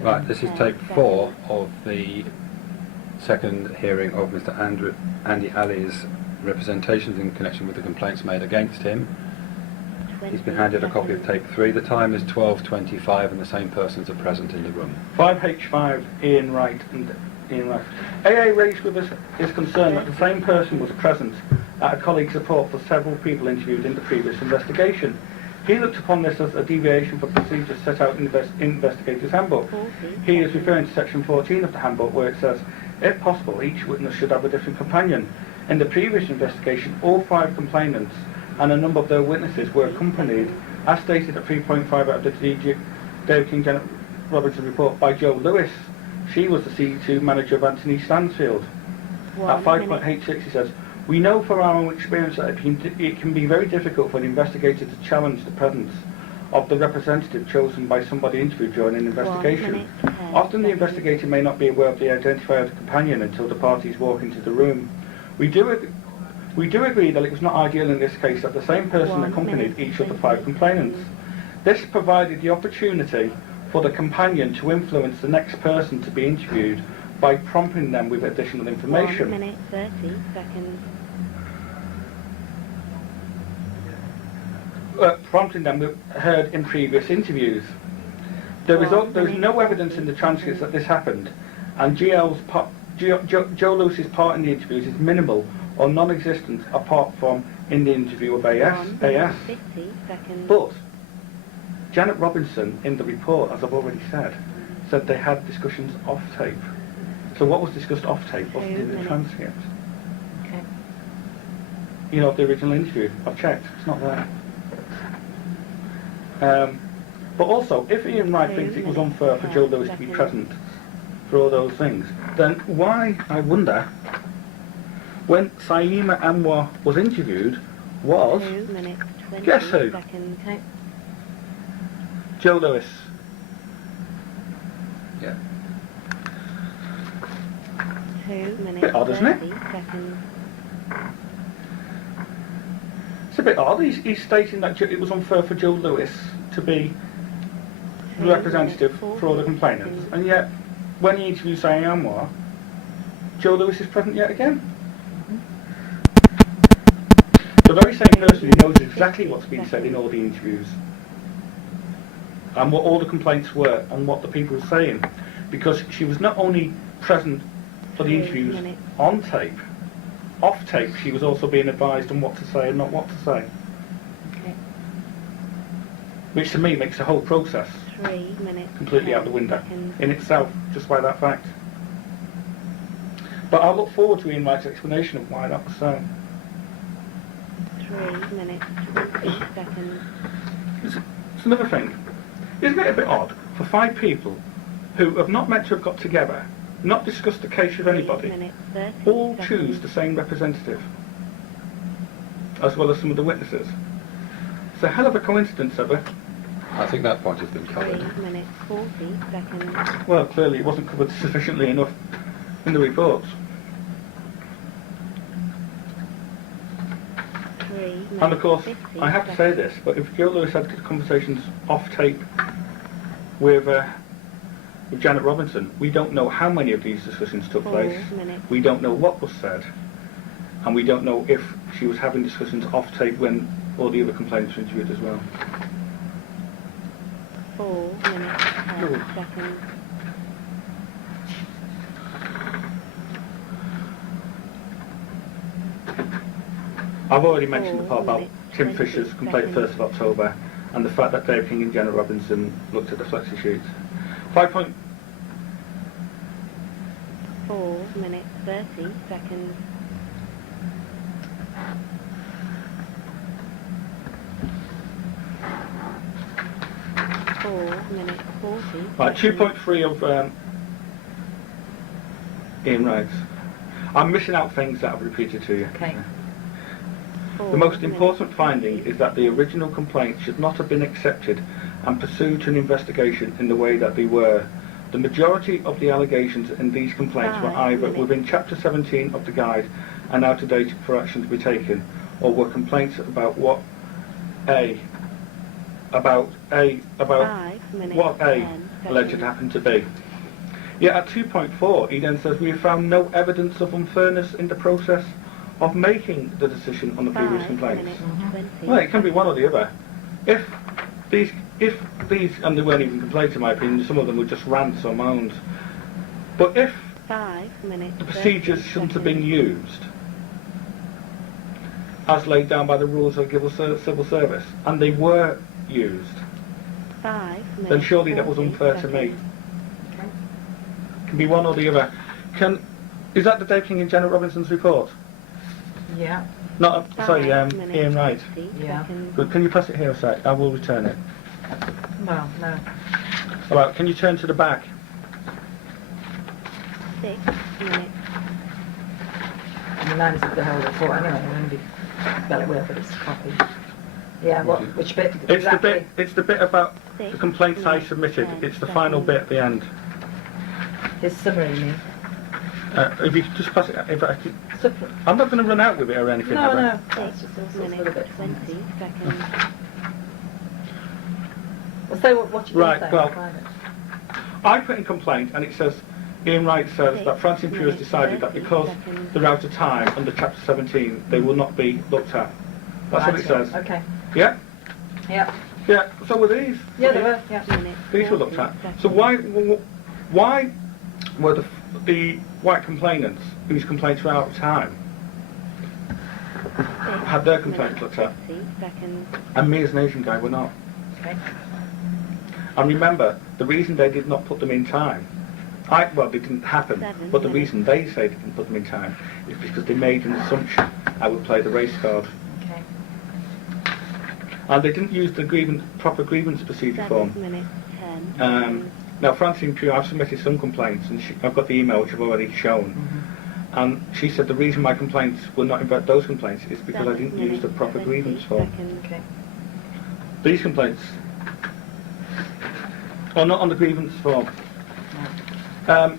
Right, this is tape 4 of the second hearing of Mr. Andi Ali's representations in connection with the complaints made against him. He's been handed a copy of tape 3. The time is 12:25 and the same persons are present in the room. 5H5, Ian Wright and Ian Wright. AA raised with us is concerned that the same person was present at a colleague's report for several people interviewed in the previous investigation. He looked upon this as a deviation from procedures set out in the Investigator's Handbook. He is referring to section 14 of the handbook where it says, if possible, each witness should have a different companion. In the previous investigation, all 5 complainants and a number of their witnesses were accompanied, as stated at 3.5 out of the David King Janet Robinson report, by Jo Lewis. She was the C2 manager of Anthony Stansfield. At 5.H6 he says, we know from our own experience that it can be very difficult for an investigator to challenge the presence of the representative chosen by somebody interviewed during an investigation. Often the investigator may not be aware of the identifier of the companion until the parties walk into the room. We do agree that it was not ideal in this case that the same person accompanied each of the 5 complainants. This provided the opportunity for the companion to influence the next person to be interviewed by prompting them with additional information. 1 minute 30 seconds. Prompting them with heard in previous interviews. There is no evidence in the transcripts that this happened, and Jo Lewis's part in the interviews is minimal or non-existent apart from in the interview of AS. 50 seconds. But Janet Robinson in the report, as I've already said they had discussions off tape. So what was discussed off tape wasn't in the transcript. Okay. You know, of the original interview. I've checked. It's not there. But also, if Ian Wright thinks it was unfair for Jo Lewis to be present for all those things, then why, I wonder, when Saima Anwar was interviewed, was, 2 minutes 20 guess who? seconds. Jo Lewis. Yeah. 2 minutes Bit odd, isn't it? 30 seconds. It's a bit odd. He's stating that it was unfair for Jo Lewis to be the representative for all the complainants, and yet when he interviews Saima Anwar, Jo Lewis is present yet again. The very same person who knows exactly what's been said in all the interviews and what all the complaints were and what the people were saying, because she was not only present for the interviews on tape, off tape she was also being advised on what to say and not what to say. Okay. Which to me makes the whole process 3 minutes completely out the window seconds. in itself, just by that fact. But I look forward to Ian Wright's explanation of why that was so. 3 minutes 20 seconds. It's another thing. Isn't it a bit odd for 5 people who have not meant to have got together, not discussed the case with anybody, 3 minutes 30 all seconds. choose the same representative, as well as some of the witnesses? It's a hell of a coincidence, ever. I think that point has been 3 covered. minutes 40 seconds. Well, clearly it wasn't covered sufficiently enough in the reports. 3 minutes And of course, 50 I have to say seconds. this, but if Jo Lewis had conversations off tape with Janet Robinson, we don't know how many of these discussions took 4 place. minutes. We don't know what was said, and we don't know if she was having discussions off tape when all the other complainants were interviewed as well. 4 minutes 10 seconds. I've already mentioned the part 4 about minutes, Tim 20 Fisher's complaint 1st of October and the fact that Dave King and Janet Robinson looked at the flexi sheets. 5 4 minutes 30 seconds. 4 minutes 40 Right, seconds. 2.3 of Ian Wright's. I'm missing out things that I've repeated to you. Okay. The most important finding is that the original complaint should not have been accepted and pursued to an investigation in the way that they were. The majority of the allegations in these complaints were either within Chapter 17 of the Guide and out of date for action to be taken, or were complaints about what A. about 5 minutes, what A 10 alleged seconds. happened to B. Yet at 2.4, he then says, we have found no evidence of unfairness in the process of making the decision on the previous 5 complaints. minutes, 20 Well, it can be one or seconds. the other. If these, and they weren't even complaints in my opinion, some of them were just rants or moans. But if 5 minutes, the procedures 30 shouldn't have been seconds. used, as laid down by the rules of civil service, and they were used, 5 minutes, then surely that was 40 unfair to me. seconds. Okay. Can be one or the other. Is that the Dave King and Janet Robinson's report? Yeah. Not, sorry, 5 minutes, Ian Wright. 50 Yeah. seconds. Good, can you pass it here a sec? I will return it. Well, no. Alright, can you turn to the back? 6 minutes. I mean, mine isn't the whole report anyway. I'm going to be spell it with, but it's a copy. Yeah. Which bit? Exactly. It's the bit about the 6 complaints I minutes, submitted. 10 It's the final seconds. bit at the end. His summary, you mean? If you could just pass it, Suppl- I'm not going to run out with it or anything. No, am I? no. That's 6 just all sorts of little minutes, bits. 20 seconds. Well, say what you Right, say. well- Private. I put in complaint, and it says, Ian Wright says that Francine Pugh has decided that because they're out of time under Chapter 17, they will not be looked at. That's what it Right, says. Okay. Yeah? Yeah. Yeah, so were these. Yeah, they were. Yeah. Minutes, These were looked 40 at. seconds. So why were the white complainants, whose complaints were out of time, 6 had their complaints minutes, looked at, 50 seconds. and me as an Asian guy were not? Okay. And remember, the reason they did not put them in time, well, they didn't happen, 7 but the minutes. reason they say they didn't put them in time is because they made an assumption I would play the race card. Okay. And they didn't use the proper grievance procedure 7 form. minutes, 10 Um, seconds. now, Francine Pugh, I've submitted some complaints, and I've got the email which I've already shown. Mm-hmm. And she said the reason my complaints were not in fact those complaints is because I 7 didn't use the minutes, proper 20 grievance form. seconds. Okay. These complaints are not on the grievance form. Right.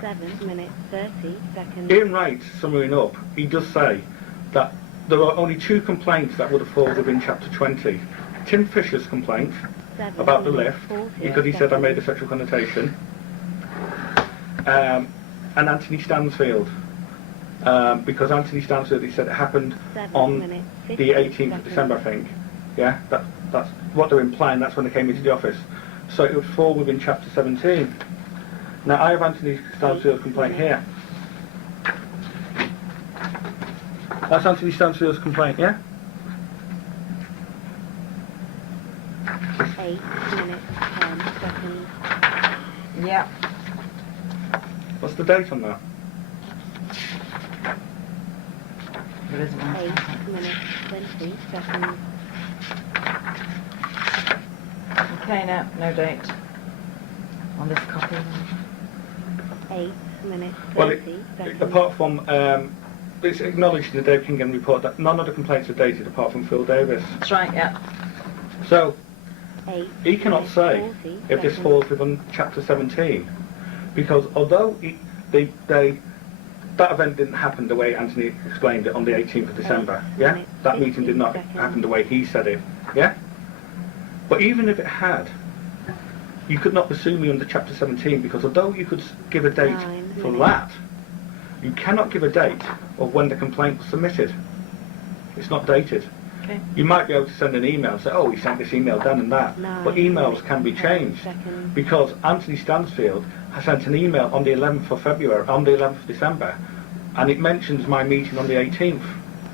7 minutes, 30 seconds. Ian Wright, summing up, he does say that there are only 2 complaints that would have fallen within Chapter 20. Tim Fisher's complaint 7 about the minutes, lift, 40 because he said I made a seconds. sexual connotation, and Anthony Stansfield, because Anthony Stansfield, he said it happened 7 on minutes, the 50 18th of seconds. December, I think. Yeah, that's what they're implying, that's when they came into the office. So it would fall within Chapter 17. Now, I have Anthony Stansfield's complaint here. That's Anthony Stansfield's complaint, yeah? 8 minutes, 10 seconds. Yeah. What's the date on that? There isn't one. 8 minutes, 20 seconds. Okay, no date on this copy. 8 minutes, Well, 30 seconds. apart from, it's acknowledged in the Dave Kingan report that none of the complaints are dated apart from Phil Davis. That's right. Yeah. So, 8 he cannot minutes, say 40 if this seconds. falls within Chapter 17, because although that event didn't happen the way Anthony explained it on the 18th of December, yeah? minutes, That meeting did not 50 happen the way he said it, yeah? But even if it had, you could not pursue me under Chapter 17, because although you could give a date 9 for minutes. that, you cannot give a date of when the complaint was submitted. It's not dated. Okay. You might be able to send an email and say, oh, he sent this email then and that, 9 but emails minutes, can be 10 changed, seconds. because Anthony Stansfield has sent an email on the 11th of February, on the 11th of December, and it mentions my meeting on the 18th,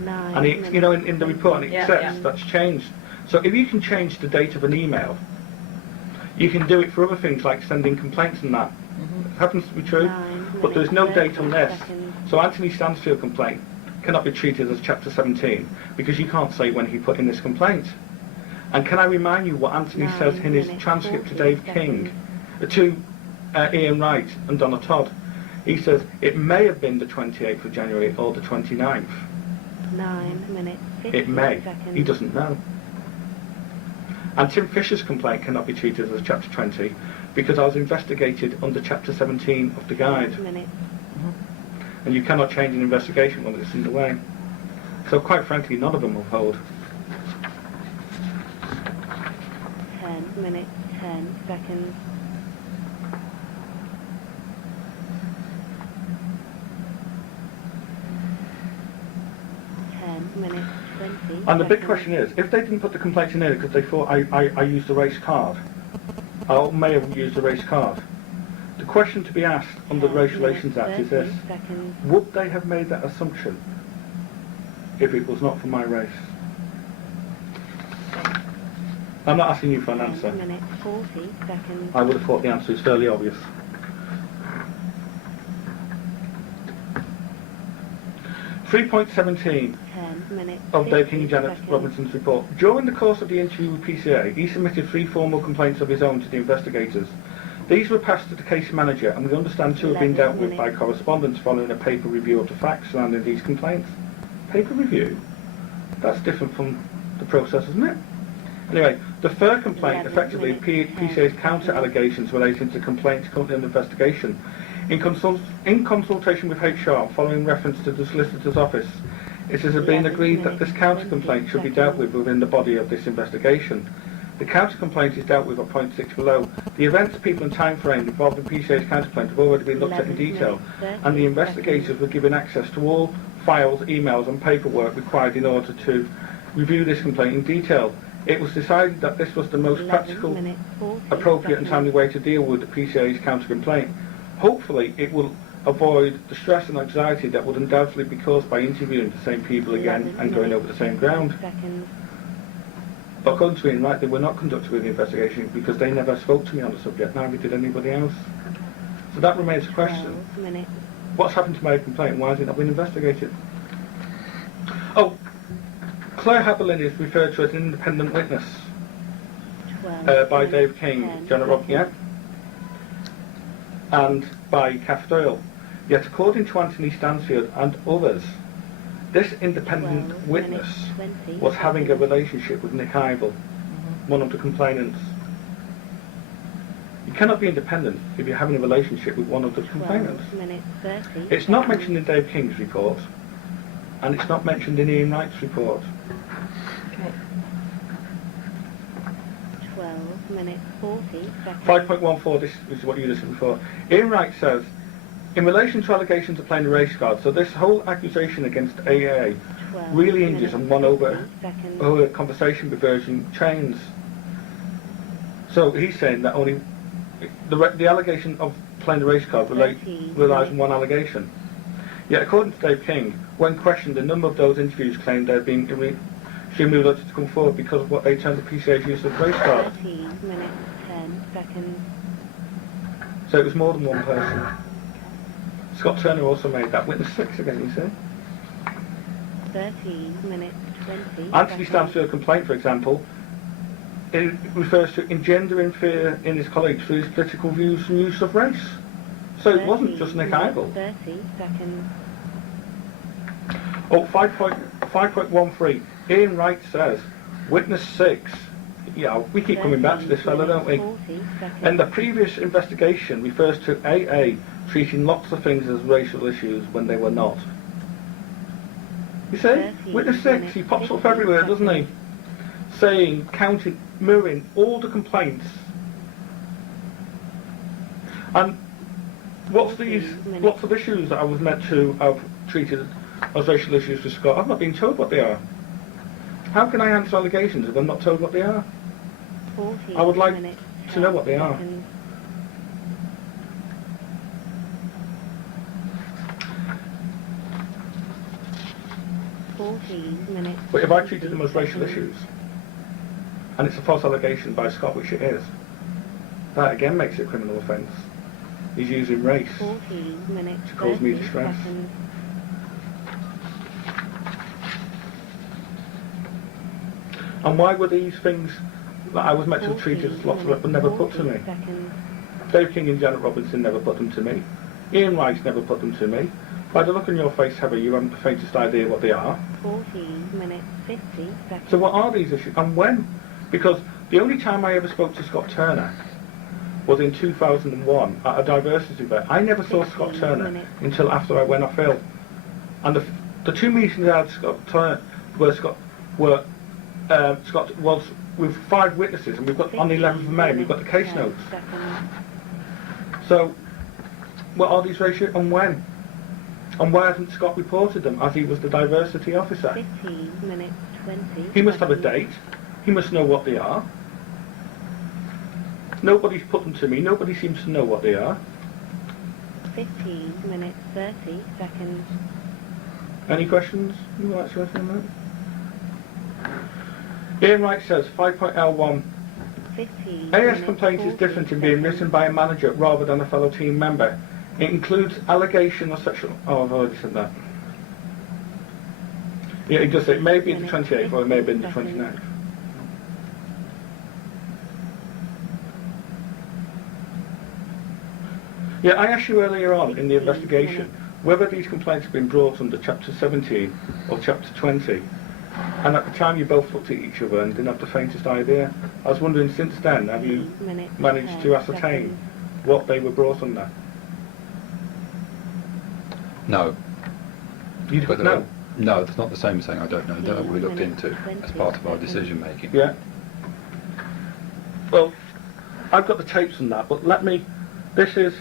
9 and it, you know, in the report, and it Yeah, says yeah. that's changed. So if you can change the date of an email, you can do it for other things like sending complaints and that. Mm-hmm. It happens to be true, 9 but there's no minutes, date on 30 this. seconds. So Anthony Stansfield complaint cannot be treated as Chapter 17 because you can't say when he put in this complaint. And can I remind you what Anthony 9 says in his minutes, transcript to 40 Dave King, seconds. to Ian Wright and Donna Todd? He says it may have been the 28th of January or the 29th. 9 minutes, 50 It may. seconds. He doesn't know. And Tim Fisher's complaint cannot be treated as Chapter 20 because I was investigated under Chapter 17 of the guide. 8 minutes. And you cannot change an investigation when it's underway. So quite frankly, none of them will hold. minutes 10 seconds. 10 minutes 20 And the big seconds. question is, if they didn't put the complaints in here because they thought I used a race card, I may have used a race card. The question to be asked under the 10 Race Relations minutes, Act is 30 this: seconds. would they have made that assumption if it was not for my race? I'm not asking you for an 10 answer. minutes 40 seconds. I would have thought the answer is fairly obvious. (3.17) 10 minutes of Dave King 50 and Janet seconds. Robinson's report. During the course of the interview with PCA, he submitted 3 formal complaints of his own to the investigators. These were passed to the case manager, and we understand 2 have been 11 dealt with by minutes. correspondence following a paper review of the facts surrounding these complaints. Paper review? That's different from the process, isn't it? Anyway, the third complaint 11 effectively minutes, PCA's 10 counter seconds. allegations relating to complaints currently under investigation. In consultation with HR, following reference to the solicitor's office, it has been 11 agreed that this minutes, counter complaint 20 should be dealt with seconds. within the body of this investigation. The counter complaint is dealt with at point 6 below. The events, people and time frame involved in PCA's counter complaint have already been looked at in 11 detail, minutes, and the 30 investigators seconds. were given access to all files, emails and paperwork required in order to review this complaint in detail. It was decided that this was the most 11 practical, minutes, 40 appropriate and seconds. timely way to deal with the PCA's counter complaint. Hopefully it will avoid the stress and anxiety that would undoubtedly be caused by interviewing the same people again 11 and going over minutes, the same ground. seconds. But according to Ian Wright, they were not conducted with the investigation because they never spoke to me on the subject, neither did anybody else. So that remains a question. 12 minutes. What's happened to my complaint and why has it not been investigated? Oh, Claire Haberlin is referred to as an independent witness 12 by minutes, Dave King, 10 Janet Rob, yeah, seconds. and by Kath Doyle. Yet according to Anthony Stansfield and others, this independent 12 witness minutes, 20 was having a seconds. relationship with Nick Ivel, one of the complainants. You cannot be independent if you're having a relationship with one of the complainants. 12 minutes, 30 It's not seconds. mentioned in Dave King's report, and it's not mentioned in Ian Wright's report. Okay. 12 minutes, 40 seconds. 5.14, this is what you listened before. Ian Wright says, in relation to allegations of playing a race card, so this whole accusation against AA 12 really hinges on minutes, one 50 seconds. over conversation with Virgin Chains. So he's saying that only the allegation of playing the race card 13 relies on one allegation. Yet according to Dave King, when questioned, a number of those interviews claimed they'd been extremely reluctant to come forward because of what they termed the PCA's use of the race card. 13 minutes, 10 seconds. So it was more than one person. Scott Turner also made that. Witness 6 again, you see. 13 minutes, 20 Anthony seconds. Stansfield's complaint, for example, it refers to engendering fear in his colleagues through his political views and use of race. So it wasn't just Nick 13 Ivel. minutes, 30 seconds. Oh, 5.13. Ian Wright says, witness 6. Yeah, we keep coming back to this fella, don't we? 40 seconds. And the previous investigation refers to AA treating lots of things as racial issues when they were not. You see? 13 Witness 6, he minutes, pops up 50 everywhere, doesn't he? seconds. Saying, counting, mirroring all the complaints. And what's these 14 minutes. lots of issues that I was meant to have treated as racial issues with Scott? I've not been told what they are. How can I answer allegations if I'm not told what they are? 14 I would like minutes, to know what they 10 are. seconds. 14 minutes. But if I treated them as 50 racial seconds. issues, and it's a false allegation by Scott, which it is, that again makes it a criminal offence. He's using race. 14 minutes, To cause me 30 distress. seconds. And why were these things that I was meant to have 14 treated as lots of minutes, were never put to 40 me? seconds. Dave King and Janet Robinson never put them to me. Ian Wright never put them to me. By the look on your face, Heather, you haven't the faintest idea what they are. 14 minutes, 50 seconds. So what are these issues and when? Because the only time I ever spoke to Scott Turner was in 2001 at a diversity event. I never saw Scott 15 Turner minutes. until after I went off ill. And the two meetings I had Scott Turner where Scott was with 5 witnesses, and we've got on the 11th of May, we've got the case 10 notes. seconds. So, what are these ratios and when? And why hasn't Scott reported them, as he was the diversity officer? 15 minutes 20 He must have a seconds. date. He must know what they are. Nobody's put them to me. Nobody seems to know what they are. 15 minutes 30 seconds. Any questions? You want to ask anything on that? Ian Wright says 5.L1. 15 AS minutes complaint is 40 different in being written by a manager rather than a fellow team member. It includes allegation of sexual... Oh, I've already said that. Yeah, it does say it may be the 28th or it may have been the 29th. Yeah, I asked you earlier on in the investigation whether these complaints have been brought under Chapter 17 or Chapter 20. And at the time you both looked at each other and didn't have the faintest idea. I was wondering, since then, have you 15 minutes managed 10 to ascertain seconds. what they were brought under? No. You But don't there know? are- No, it's not the same as saying I don't know. That we looked into as part of our decision making. Yeah. Well, I've got the tapes on that, but let me... This is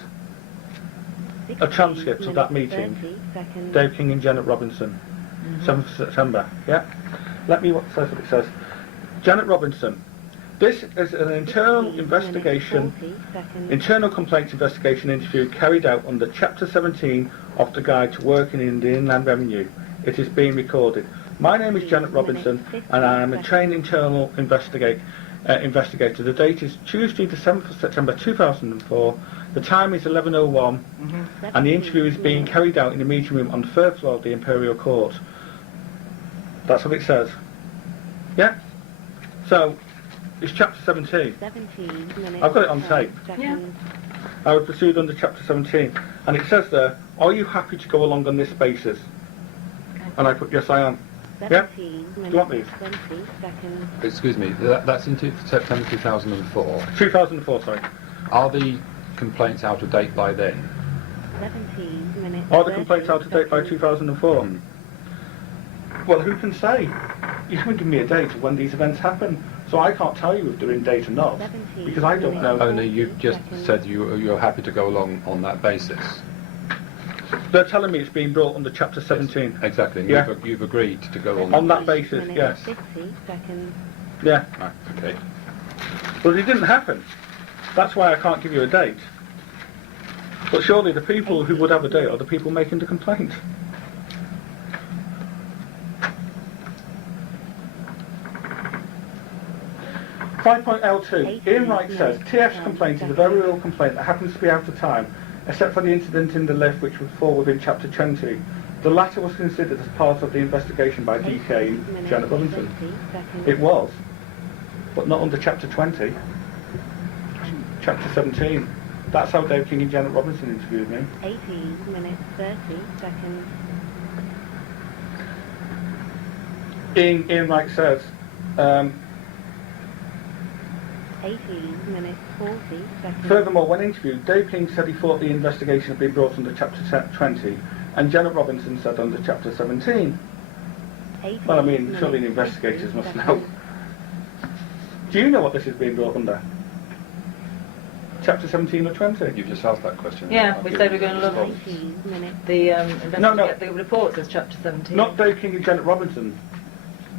16 transcript of that minutes meeting. 30 seconds. Dave King and Janet Robinson, 7th of September, yeah? Let me says what it says. Janet Robinson, this is an internal 16 investigation, minutes 40 seconds. internal complaints investigation interview carried out under Chapter 17 of the Guide to Working in the Inland Revenue. It is being recorded. My name is Janet Robinson and I am a trained internal investigator. The date is Tuesday the 7th of September 2004. The time is 11:01 and the interview is being carried out in the meeting room on the 3rd floor of the Imperial Court. That's what it says. Yeah? So, it's Chapter 17. 17 minutes I've got it on 10 tape. seconds. I was pursued under Chapter 17. And it says there, are you happy to go along on this basis? And I put, yes I am. Yeah? 17 you want minutes these? 20 seconds. Excuse me, that's in September 2004. 2004, sorry. Are the complaints out of date by then? 17 minutes Are the complaints out of date by seconds. 2004? Mm. Well, who can say? You haven't given me a date of when these events happen, so I can't tell you if they're in date or not, 17 because I don't know. Only you've just said you're happy to go along on that basis. They're telling me it's being brought under Chapter 17. Exactly, and Yeah. you've agreed to go on. On that basis, minutes yes. 50 seconds. Yeah. Right, okay. Well, it didn't happen. That's why I can't give you a date. But surely the people who would have a date are the people making the complaint. .L2. Ian Wright says, TF's complaint is a very real complaint that happens to be out of time, except for the incident in the lift which would fall within Chapter 20. The latter was considered as part of the investigation by DK and Janet Robinson. 20 seconds. It was, but not under Chapter 20. Chapter 17. That's how Dave King and Janet Robinson interviewed me. 18 minutes 30 seconds. Ian Wright says, 18 minutes 40 seconds. furthermore, when interviewed, Dave King said he thought the investigation had been brought under Chapter 20, and Janet Robinson said under Chapter 17. 18 Well, I mean, minutes surely the investigators 50 must know. seconds. Do you know what this is being brought under? Chapter 17 or 20? You've just asked that question. Yeah, I'll we give said you we're going to a look. response. 18 minutes. The No. the report says Chapter 17. Not Dave King and Janet Robinson.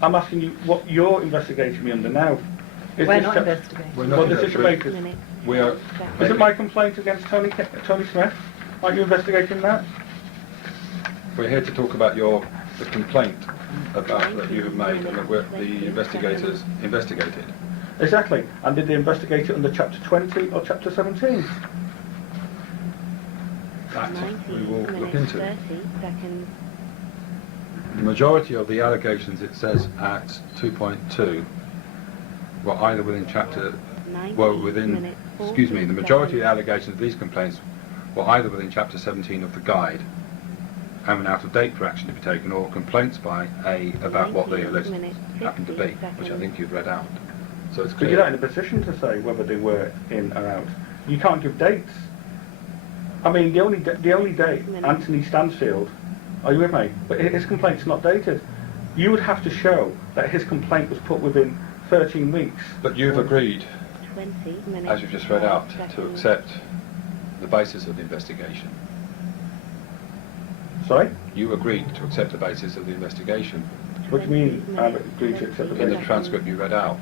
I'm asking you what you're investigating me under now. Is We're this not chap- investigating. We're Well, not decision we're- makers. Minutes We are- 10 seconds. Is it my complaint against Tony Smith? Aren't you investigating that? We're here to talk about the complaint about that you have made and that the investigators investigated. Exactly. And did they investigate it under Chapter 20 or Chapter 17? That we 19 will look minutes into. 30 seconds. The majority of the allegations, it says at 2.2, were either within Chapter 19 minutes 40 excuse me, the majority of the seconds. allegations of these complaints were either within Chapter 17 of the Guide and were out of date for action to be taken, or complaints by A about what they 19 alleged minutes, happened to 50 be, which I seconds. think you've read out. So it's But you're not clear. in a position to say whether they were in or out. You can't give dates. I mean, the only date, Anthony Stansfield, are you with me? But his complaint's not dated. You would have to show that his complaint was put within 13 weeks. But you've agreed, 20 minutes. as you've just read 12 out, to seconds. accept the basis of the investigation. Sorry? You agreed to accept the basis of the investigation. What do you mean, I've agreed to accept the In the basis? transcript you read out.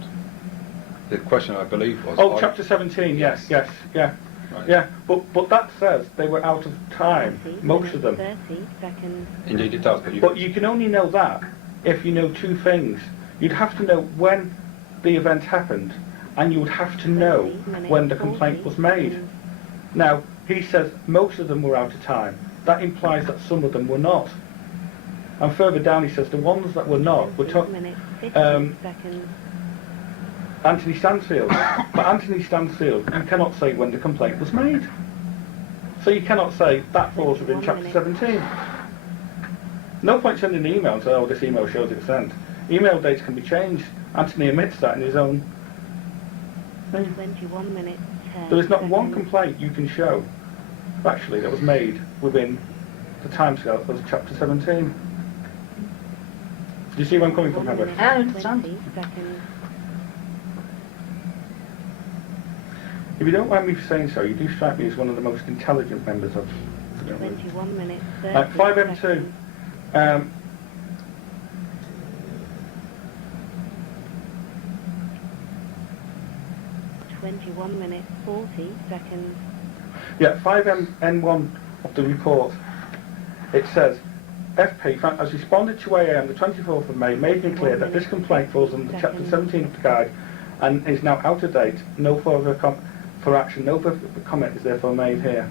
The question, I believe, was... Oh, chapter 17, yes, yeah. Right. Yeah, but that says they were out of time, 20 most of them. minutes, 30 seconds. Indeed it does, but you... But you can only know that if you know two things. You'd have to know when the event happened, and you would have to know 30 minutes, when the complaint 40 was made. seconds. Now, he says most of them were out of time. That implies that some of them were not. And further down he says the ones that were not were 20 minutes, 50 seconds. Anthony Stansfield. But Anthony Stansfield, you cannot say when the complaint was made. So you cannot say that falls within 21 chapter minutes. 17. No point sending an email and say, oh, this email shows it was sent. Email dates can be changed. Anthony admits that in his own thing. 21 minutes, 10 There is not one seconds. complaint you can show, actually, that was made within the timescale of chapter 17. Do you see where I'm coming from, 1 Heather? minute, I understand. 20 seconds. If you don't mind me saying so, you do strike me as one of the most intelligent members of the government. 21 minutes, 30 Right, 5M2. seconds. Um, Twenty-one minutes, 40 seconds. yeah, 5N1 of the report, it says, FP has responded to AA on the 24th of May, making clear that this complaint falls under chapter 17 of the guide and is now out of date. No further for action, no further comment is therefore made here.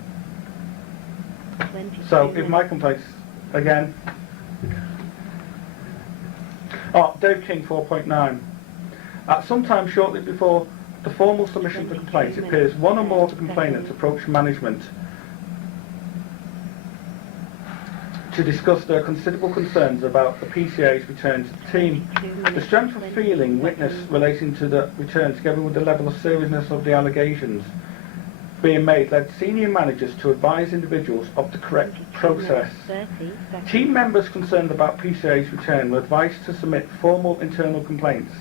23 So if minutes. my complaints, again, oh, Dave King 4.9. At some time shortly before the formal submission of the complaint, it appears one or more of the complainants approach management to discuss their considerable concerns about the PCA's return to the team. 22 minutes, The strength of 20 feeling witnessed seconds. relating to the return, together with the level of seriousness of the allegations being made, led senior managers to advise individuals of the correct 22 process. minutes, 30 seconds. Team members concerned about PCA's return were advised to submit formal internal complaints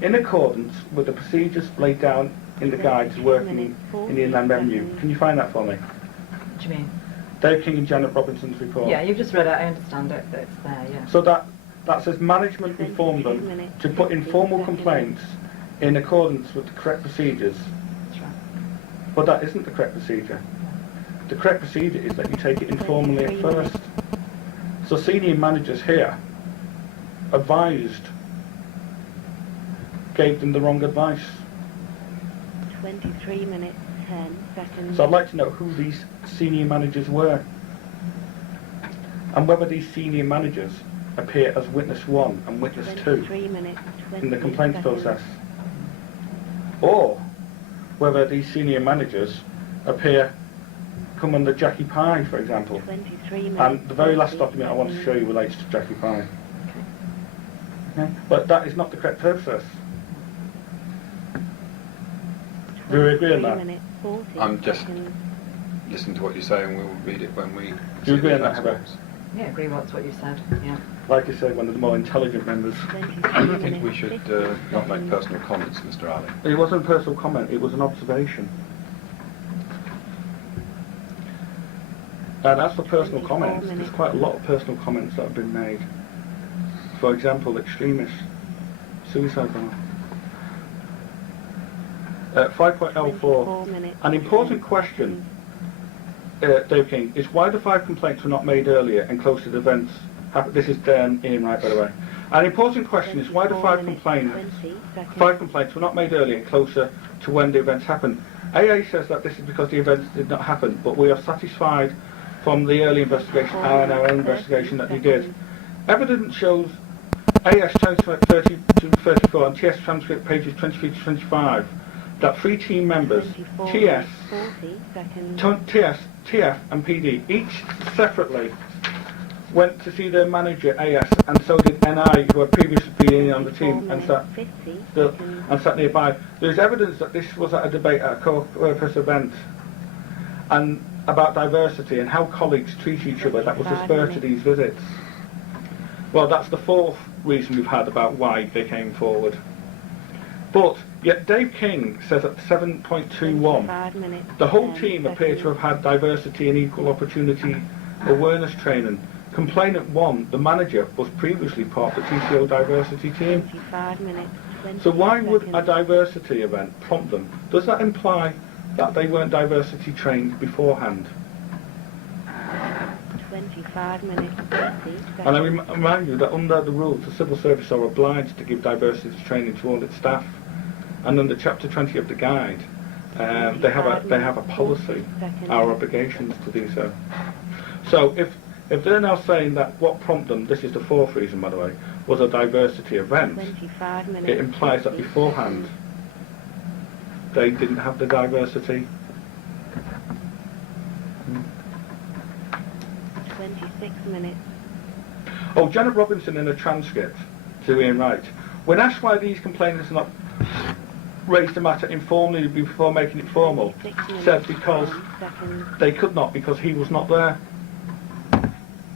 in accordance with the procedures laid down in the guides working in the Inland Revenue. Can you find that for me? What do you mean? Dave King and Janet Robinson's report. Yeah, you've just read it, I understand it, that it's there, yeah. So that says management informed them to put in formal complaints in accordance with the correct procedures. That's right. But that isn't the correct procedure. The correct procedure is that you take it informally at first. So senior managers here gave them the wrong advice. 23 minutes, 10 seconds. So I'd like to know who these senior managers were and whether these senior managers appear as witness 1 and witness 2 23 minutes, 20 in the complaints seconds. process, or whether these senior managers come under Jackie Pye, for example. 23 minutes, And the very last 30 document I want to seconds. show you relates to Jackie Pye. Okay. But that is not the correct process. Do you agree on 23 that? minutes, 40 I'm just- seconds. Listen to what you say and we'll read it when we... Do you see agree the on that, Heather? transcripts. Yeah, agree with what you said, yeah. Like I say, one of the more intelligent members. 23 I think we minutes, should 50 not make seconds. personal comments, Mr. Ali. It wasn't a personal comment, it was an observation. And as for personal 24 comments, there's minutes. quite a lot of personal comments that have been made. For example, extremists, suicide bomber. 5.L4. 24 minutes, An important 10 question, Dave King, is why the 5 complaints were not made earlier and closer to events. This is Ian Wright, by the way. An important question is why the 24 5 minutes, complaints 20 seconds. 5 complaints were not made earlier and closer to when the events happened. AA says that this is because the events did not happen, but we are satisfied from the early investigation and our own investigation that they did. Evidence shows AS transcript 30 to 34 and TS transcript pages 23 to 25 that 3 team members, 24 TS, minutes, 40 seconds. TS, TF and PD, each separately went to see their manager AS, and so did NI, who had previously been on the 24 team and minutes, 50 seconds. sat nearby. There's evidence that this was at a debate at a co-purpose event and about diversity and how colleagues treat each other. That was the spur to these visits. Well, that's the 4th reason we've had about why they came forward. But yet Dave King says at 7.21, 5 minutes. the whole 10 team appear to seconds. have had diversity and equal opportunity awareness training. Complainant 1, the manager, was previously part of the TCO diversity team. 25 minutes. 20 So why would a seconds. diversity event prompt them? Does that imply that they weren't diversity trained beforehand? 25 minutes. 30 seconds. And I remind you that under the rules, the civil service are obliged to give diversity training to all its staff. And under Chapter 20 of the guide, they have a policy, our obligations to do so. So if they're now saying that what prompted them, this is the fourth reason by the way, was a diversity event, 25 minutes. it implies that 50 beforehand they didn't have the diversity. 26 minutes. Oh, Janet Robinson in a transcript to Ian Wright, when asked why these complainants not raised the matter informally before making it formal, 26 minutes, said because 10 seconds. they could not because he was not there.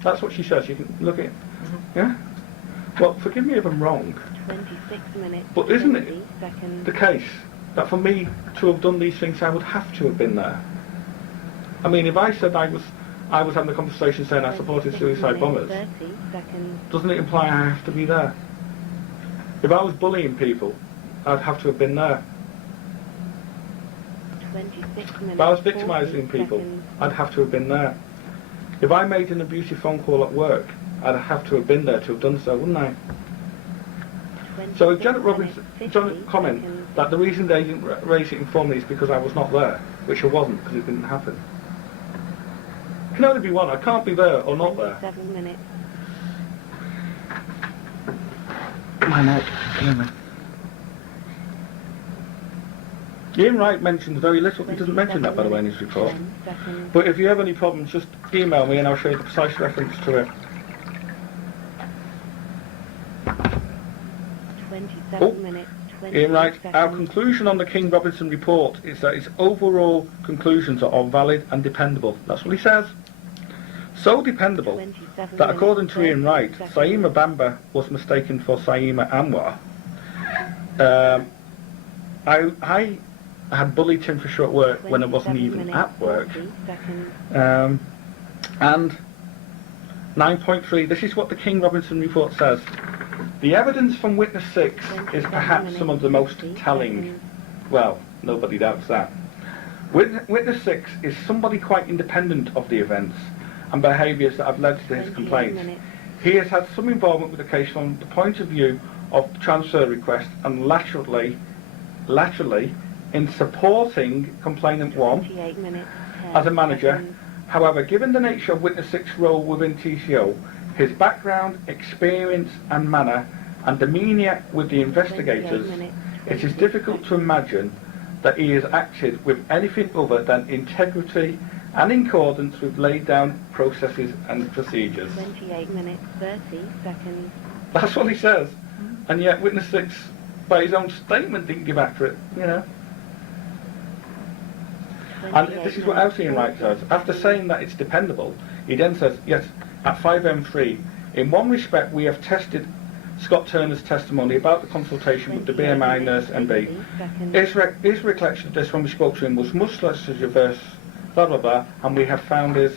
That's what she says. You can look at it. Yeah? Well, forgive me if I'm wrong, 26 minutes. but isn't it 20 seconds. the case that for me to have done these things I would have to have been there? I mean, if I said I was having a conversation saying I supported 26 suicide minutes, bombers, 30 seconds. doesn't it imply I have to be there? If I was bullying people, I'd have to have been there. 26 minutes. If I was 40 victimising people, seconds. I'd have to have been there. If I made an abusive phone call at work, I'd have to have been there to have done so, wouldn't I? 26 So if Janet Robinson, minutes, John 50 comment seconds. that the reason they didn't raise it informally is because I was not there, which I wasn't because it didn't happen. It can only be one. I can't be there or not there. 27 minutes. My neck. Ian Wright mentions very little. He doesn't mention that, by the way, in his report. 10 seconds. But if you have any problems, just email me and I'll show you the precise reference to it. 27 Oh, minutes. 20 Ian Wright, seconds. our conclusion on the King-Robinson report is that its overall conclusions are valid and dependable. That's what he says. So dependable 27 that according to minutes, Ian Wright, 30 Saima Bamba was mistaken for Saima Anwar. I had bullied him for short work when I wasn't 27 even minutes, at work. 40 seconds. And 9.3, this is what the King-Robinson report says. The evidence from witness 6 is 27 perhaps some of the minutes, most 50 telling. seconds. Well, nobody doubts that. Witness 6 is somebody quite independent of the events and behaviours that have led to his 28 complaint. minutes. He has had some involvement with the case from the point of view of transfer request and laterally in supporting complainant 1 28 minutes. 10 as a manager. seconds. However, given the nature of witness 6's role within TCO, his background, experience and manner and demeanour with the investigators, 28 minutes, it is 20 difficult to seconds. imagine that he has acted with anything other than integrity and in accordance with laid down processes and procedures. 28 minutes, 30 seconds. That's what he says. And yet witness 6, by his own statement, didn't give accurate, you know. And 28 this is what minutes, Ian Wright 40 says. After saying that it's dependable, he then says, yes, at 5M3, in one respect we have tested Scott Turner's testimony about the consultation with the 28 BMI nurse minutes, MB. 50 seconds. His recollection of this when we spoke to him was much less as reverse, blah blah blah, and we have found his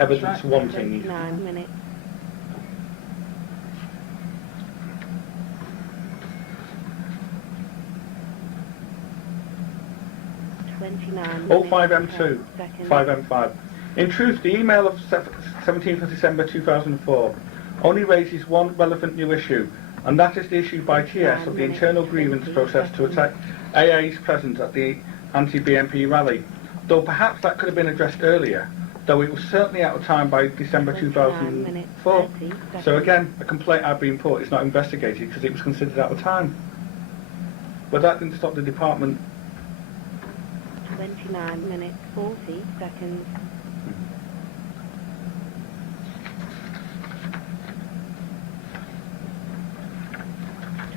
evidence wanting. 29 minutes. Oh, 5M2, 5M2. 5M5. In truth, the email of 17th of December 2004 only raises one relevant new issue, and that is the issue by TS of the internal grievance process to attack AA's presence at the anti-BNP rally. Though perhaps that could have been addressed earlier, though it was certainly out of time by December 2004. So again, a complaint I've been put is not investigated because it was considered out of time. But that didn't stop the department. 29 minutes, 40 seconds.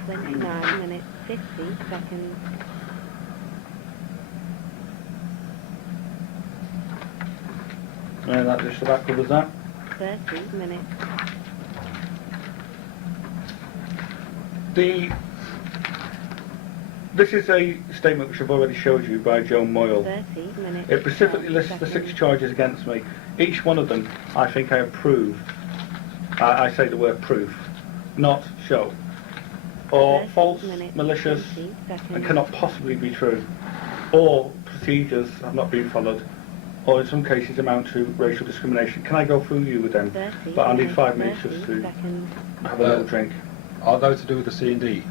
Twenty-nine minutes, 50 seconds. Yeah, that covers that. 30 minutes. This is a statement which I've already showed you by Joan Moyle. 30 minutes. It specifically 12 lists the 6 seconds. charges against me. Each one of them, I think I approve. I say the word proof, not show. Or 30 false, minutes, malicious, 20 seconds. and cannot possibly be true. Or procedures have not been followed. Or in some cases amount to racial discrimination. Can I go through you with them? 30 But I need minutes, 5 minutes 30 just to seconds. have a little drink. Are those to do with the C&D?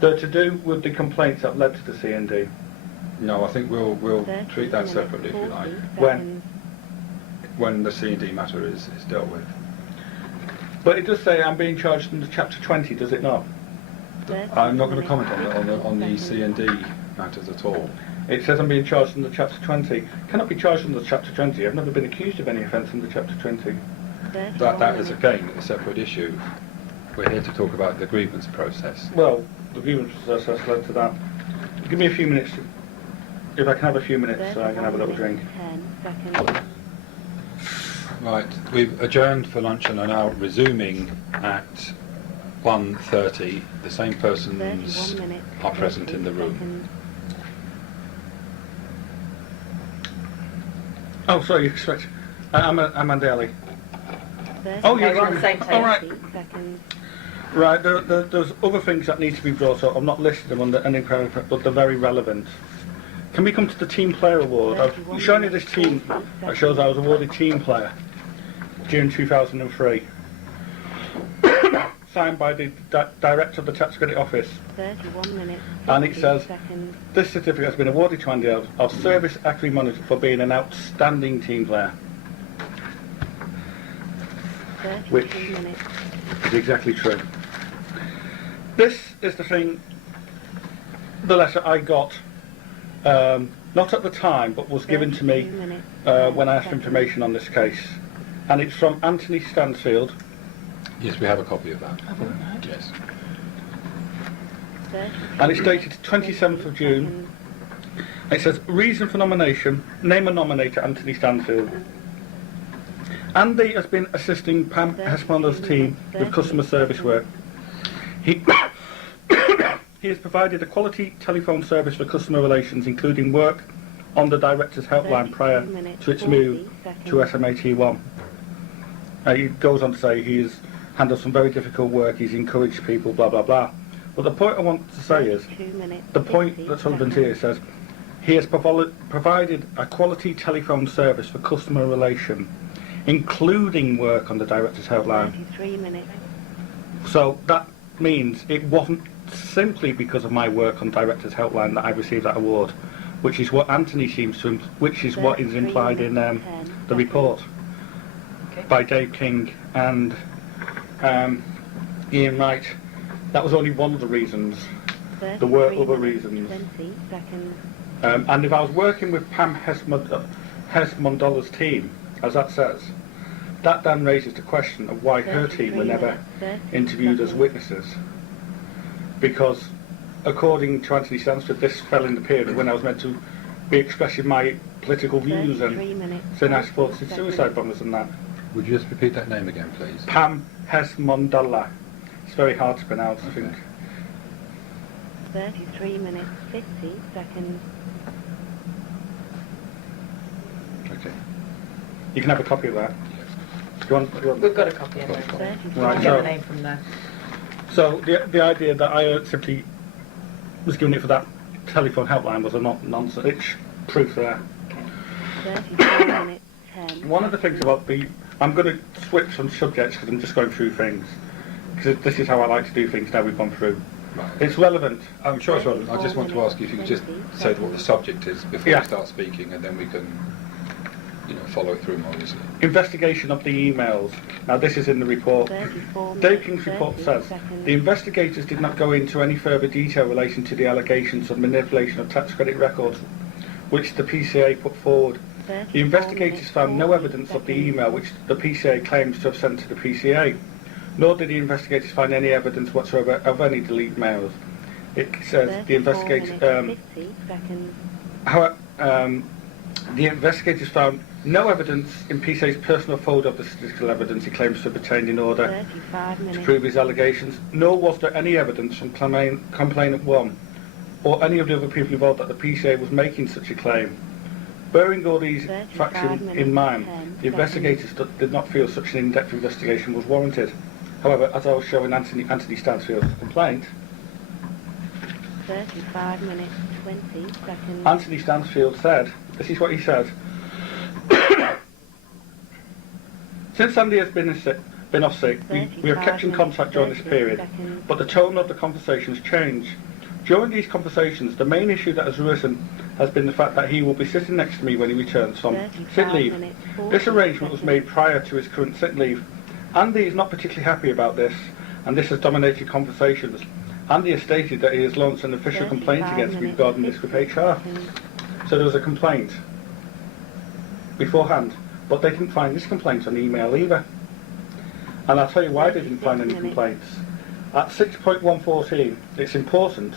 They're to do with the complaints that led to the C&D. No, I think we'll 30 treat that minutes, separately if you 40 like, When? when the C&D matter is dealt with. But it does say I'm being charged under Chapter 20, does it not? 30 I'm not going to minutes, comment on the 60 C&D seconds. matters at all. It says I'm being charged under Chapter 20. Cannot be charged under Chapter 20. I've never been accused of any offence under Chapter 20. 31 That is minutes. again a separate issue. We're here to talk about the grievance process. Well, the grievance process led to that. Give me a few minutes. If I can have a few minutes, so I can have a little 31 drink. minutes, 10 seconds. Right, we've adjourned for lunch and are now resuming at 1:30. The same persons 31 minutes, are present in the 30 room. seconds. Oh, sorry, you expect... I'm Andi Ali. 30 Oh, yeah, Okay, we're on the same all right. 30 seconds. Right, there's other things that need to be brought up. I've not listed them under any paragraph, but they're very relevant. Can we come to the Team Player Award? I've shown you this team that shows I was awarded Team Player during 2003. Signed by the Director of the Tax Credit Office. 31 minutes, And it 50 says, seconds. this certificate has been awarded to Andi Ali of Service Equity Monitor for being an outstanding team player. 32 Which- minutes. Is exactly true. This is the thing, the letter I got, not at the time, but was given to me 32 minutes, when I asked for 10 information on this case. And it's from Anthony Stansfield. Yes, we have a copy of that. Yes. 33 And it's dated minutes, 27th of June. 20 seconds. It says, reason for nomination, name a nominator, Anthony Stansfield. Andy has been assisting Pam Hesmonder's team with customer service work. He he has provided a quality telephone service for customer relations, including work on the Director's Helpline prior 32 minutes, to its 40 move to SMAT1. He goes on to say he's handled some very difficult work, he's encouraged people, blah, blah, blah. But the point I want to say is, 32 minutes, the point 50 that's relevant seconds. here says, he has provided a quality telephone service for customer relation, including work on the Director's Helpline. 33 minutes, So that means it wasn't simply because of my work on Director's Helpline that I received that award, which is what Anthony seems to, which is what is 33 implied in minutes, 10 the seconds. report Okay. by Dave King and Ian Wright. That was only one of the reasons. There were 33 other minutes, reasons. 20 seconds. And if I was working with Pam Hesmonder's team, as that says, that then raises the question of why her team were 33 never minutes, 30 interviewed as seconds. witnesses. Because according to Anthony Stansford, this fell in the period when I was meant to be expressing my political views 33 and minutes, saying I 40 supported seconds. suicide bombers and that. Would you just repeat that name again, please? Pam Hesmonderla. It's very hard to pronounce, I think. 33 minutes, 50 seconds. Okay. You can have a copy of that. Do you want- We've got a copy anyway. 33 Right, I'll minutes. get so- the name from there. So the idea that I simply was given it for that telephone helpline was a nonsense. It's proof there. 34 minutes, 10 One of the things about I'm going to switch some subjects because I'm just going through things. Because this is how I like to do things now we've gone through. Right. It's relevant. I'm sure it's relevant. I just want to ask you if you could just say what the subject is before Yeah. we start speaking, and then we can, follow through more easily. Investigation of the emails. Now this is in the report. 34 Dave minutes, King's report 30 says, seconds. the investigators did not go into any further detail relating to the allegations of manipulation of tax credit records, which the PCA put forward. 34 The investigators minutes, found no 40 evidence of the seconds. email which the PCA claims to have sent to the PCA, nor did the investigators find any evidence whatsoever of any delete mails. It says 34 the investigators, minutes, 50 seconds. the investigators found no evidence in PCA's personal folder of the statistical evidence he claims to have obtained in order 35 to minutes. prove his allegations, nor was there any evidence from complainant 1 or any of the other people involved that the PCA was making such a claim. Bearing all these 35 facts in minutes, mind, 10 the investigators did not feel such an in-depth investigation was warranted. However, as I was showing Anthony Stansfield's complaint, 35 minutes, 20 seconds. Anthony Stansfield said, this is what he said, since Andy has been off sick, we have kept in contact during this period, but the tone of the conversations changed. During these conversations, the main issue that has arisen has been the fact that he will be sitting next to me when he returns from sick leave. This arrangement was made prior to his current sick leave. Andy is not particularly happy about this, and this has dominated conversations. Andy has stated that he has launched an official complaint against me regarding this with HR. So there was a complaint beforehand, but they didn't find this complaint on email either. And I'll tell you why they didn't find any complaints. At 6.114, it's important.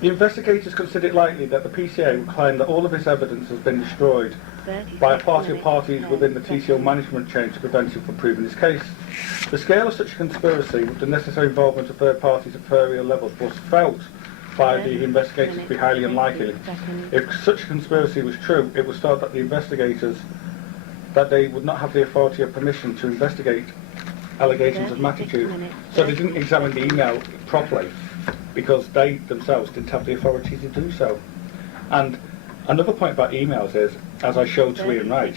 The investigators consider it likely that the PCA will claim that all of this evidence has been destroyed by a party or parties within the TCO management chain to prevent him from proving his case. The scale of such a conspiracy with the necessary involvement of third parties at various levels was felt by the investigators to be highly unlikely. If such a conspiracy was true, it was thought that the investigators that they would not have the authority or permission to investigate allegations of magnitude. So they didn't examine the email properly because they themselves didn't have the authority to do so. And another point about emails is, as I showed to Ian Wright,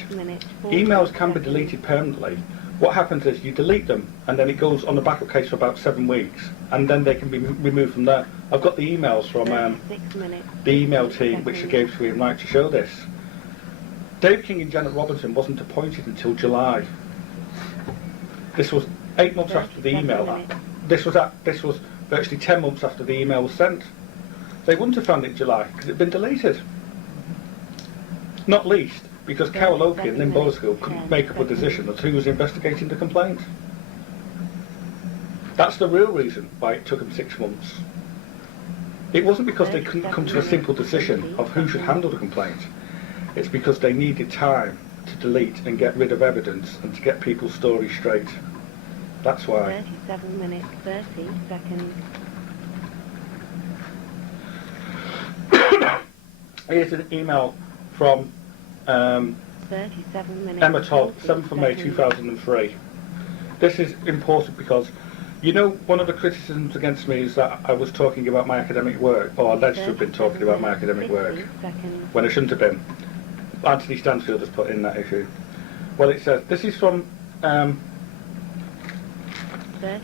emails can be deleted permanently. What happens is you delete them and then it goes on the backup case for about 7 weeks and then they can be removed from there. I've got the emails from the email team which I gave to Ian Wright to show this. Dave King and Janet Robinson wasn't appointed until July. This was 8 months after the email. This was virtually 10 months after the email was sent. They wouldn't have found it in July because it had been deleted. Not least because Carol Oakley and Lynn Bosgill couldn't make up a decision as to who was investigating the complaint. That's the real reason why it took them 6 months. It wasn't because they couldn't come to a simple decision of who should handle the complaint. It's because they needed time to delete and get rid of evidence and to get people's stories straight. That's why. 37 minutes, 30 seconds. Here's an email from 37 minutes, Emma Todd, 7th of May 2003. This is important because, you know, one of the criticisms against me is that I was talking about my academic work, or alleged to have been talking about my academic work, when I shouldn't have been. Anthony Stansfield has put in that issue. Well, it says, this is from,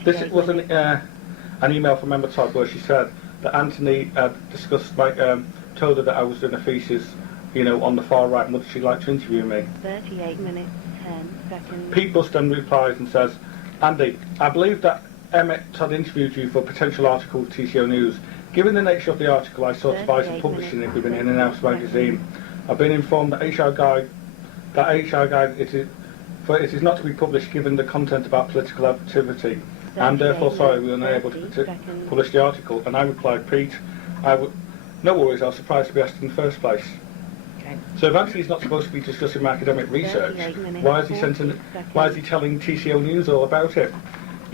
this was an email from Emma Todd where she said that Anthony discussed, told her that I was doing a thesis, you know, on the far right, and would she like to interview me? 38 minutes, 10 seconds. Pete Buston replies and says, Andy, I believe that Emma Todd interviewed you for a potential article with TCO News. Given the nature of the article, I sought advice in publishing it within In and Out magazine. I've been informed that HR Guide, it is not to be published given the content about political activity. I'm therefore sorry we were unable to publish the article. And I replied, Pete, no worries, I was surprised to be asked in the first place. Okay. So if Anthony's not supposed to be discussing my academic research, why is he telling TCO News all about it?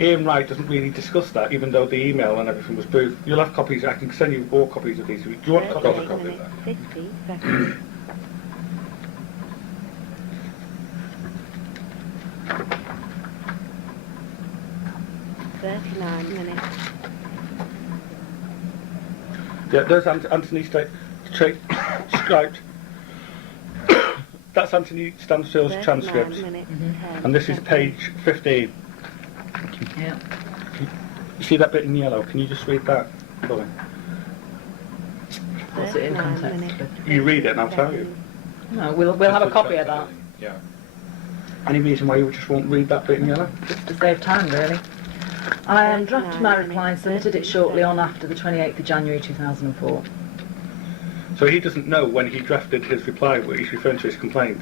Ian Wright doesn't really discuss that, even though the email and everything was proved. You'll have copies, I can send you more copies of these. Do you want a copy of that? 50 seconds. $39 minutes. Yeah, there's Anthony scribed. That's Anthony Stansfield's transcript. And this is page 15. Yeah. You see that bit in yellow? Can you just read that? What's it in context? You read it and I'll tell you. No, we'll have a copy of that. Yeah. Any reason why you just won't read that bit in yellow? Just to save time, really. I drafted my reply and submitted it shortly on after the 28th of January 2004. So he doesn't know when he drafted his reply what he's referring to his complaint.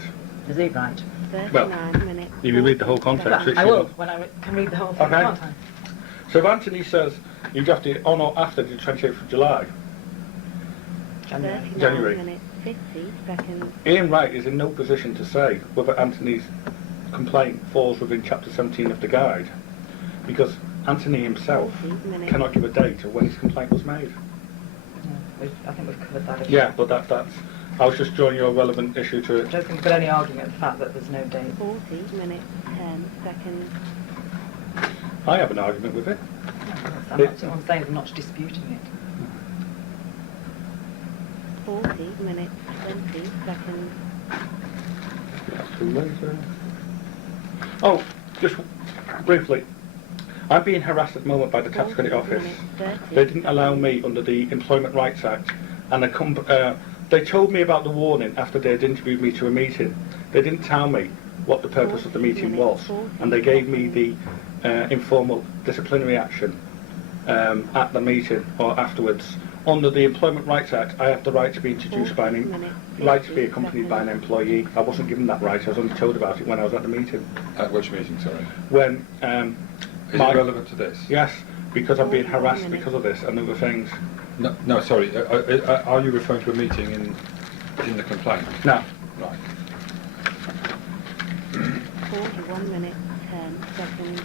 Is he right? Well, if you read the whole context. I will, when I can read the whole thing, Okay. can't I? So if Anthony says you drafted it on or after the 28th of July, January. 39 minutes, 50 seconds. Ian Wright is in no position to say whether Anthony's complaint falls within Chapter 17 of the guide, because Anthony himself 40 minutes. cannot give a date of when his complaint was made. I think we've covered that issue. Yeah, but that's, I was just drawing you a relevant issue to I it. don't think we've got any argument with the fact that there's no date. 40 minutes, 10 seconds. I have an argument with it. I'm not saying I'm not disputing it. 40 minutes, 20 seconds. That's too late, Oh, just briefly. I'm being harassed at the moment by the Tax Credit Office. They didn't allow me under the Employment Rights Act, and they told me about the warning after they had interviewed me to a meeting. They didn't tell me what the purpose of the meeting was, and they gave me the informal disciplinary action at the meeting or afterwards. Under the Employment Rights Act, I have the right to be introduced by right to be accompanied by an employee. I wasn't given that right. I was only told about it when I was at the meeting. At which meeting, sorry? When Is it relevant to this? Yes, because I'm being harassed because of this and other things. No, sorry. Are you referring to a meeting in the complaint? No. Right. 41 minutes, 10 seconds.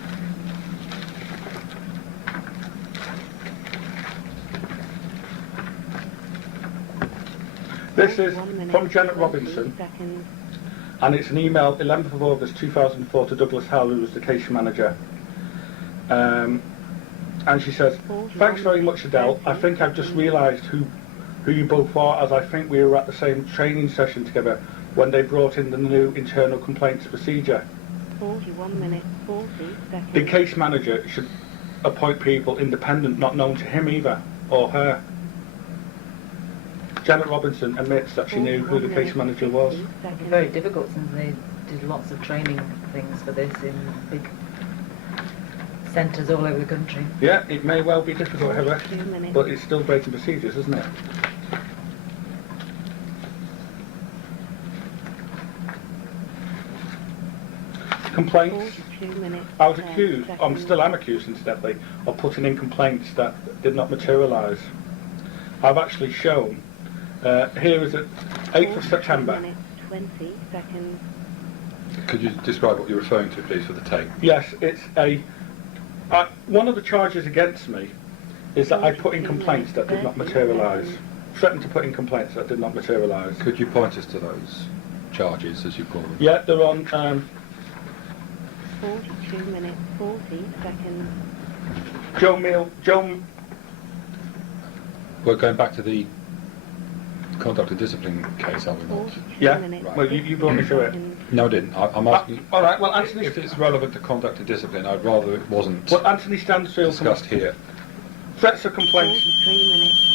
This is 41 minutes, from Janet 20 Robinson, seconds. and it's an email 11th of August 2004 to Douglas Howell, who was the case manager. And she says, "Thanks very much, Adele. I think I've just realised who you both are, as I think we were at the same training session together when they brought in the new internal complaints procedure. 41 minutes, 40 seconds. The case manager should appoint people independent, not known to him either, or her." Janet Robinson admits that she knew who the case manager was. It's very difficult since they did lots of training things for this in big centres all over the country. Yeah, it may well be difficult, Heather, 2 minutes. but it's still breaking procedures, isn't it? Complaints. 42 minutes. I was 10 accused, seconds. still am accused incidentally, of putting in complaints that did not materialise. I've actually shown, here is it, 8th of 42 September. minutes, 20 seconds. Could you describe what you're referring to, please, for the tape? Yes, it's one of the charges against me is that I put in complaints that did not materialise. Threatened to put in complaints that did not materialise. Could you point us to those charges, as you call them? Yeah, they're on 42 minutes, 40 seconds. Joe. We're going back to the conduct and discipline case, are we not? 42 Yeah, minutes, well, you brought me through it. seconds. No, I didn't. I'm asking. All right, well, Anthony. If it's relevant to conduct and discipline, I'd rather it wasn't Well, Anthony Stansfield discussed here. threats of complaints. 43 minutes.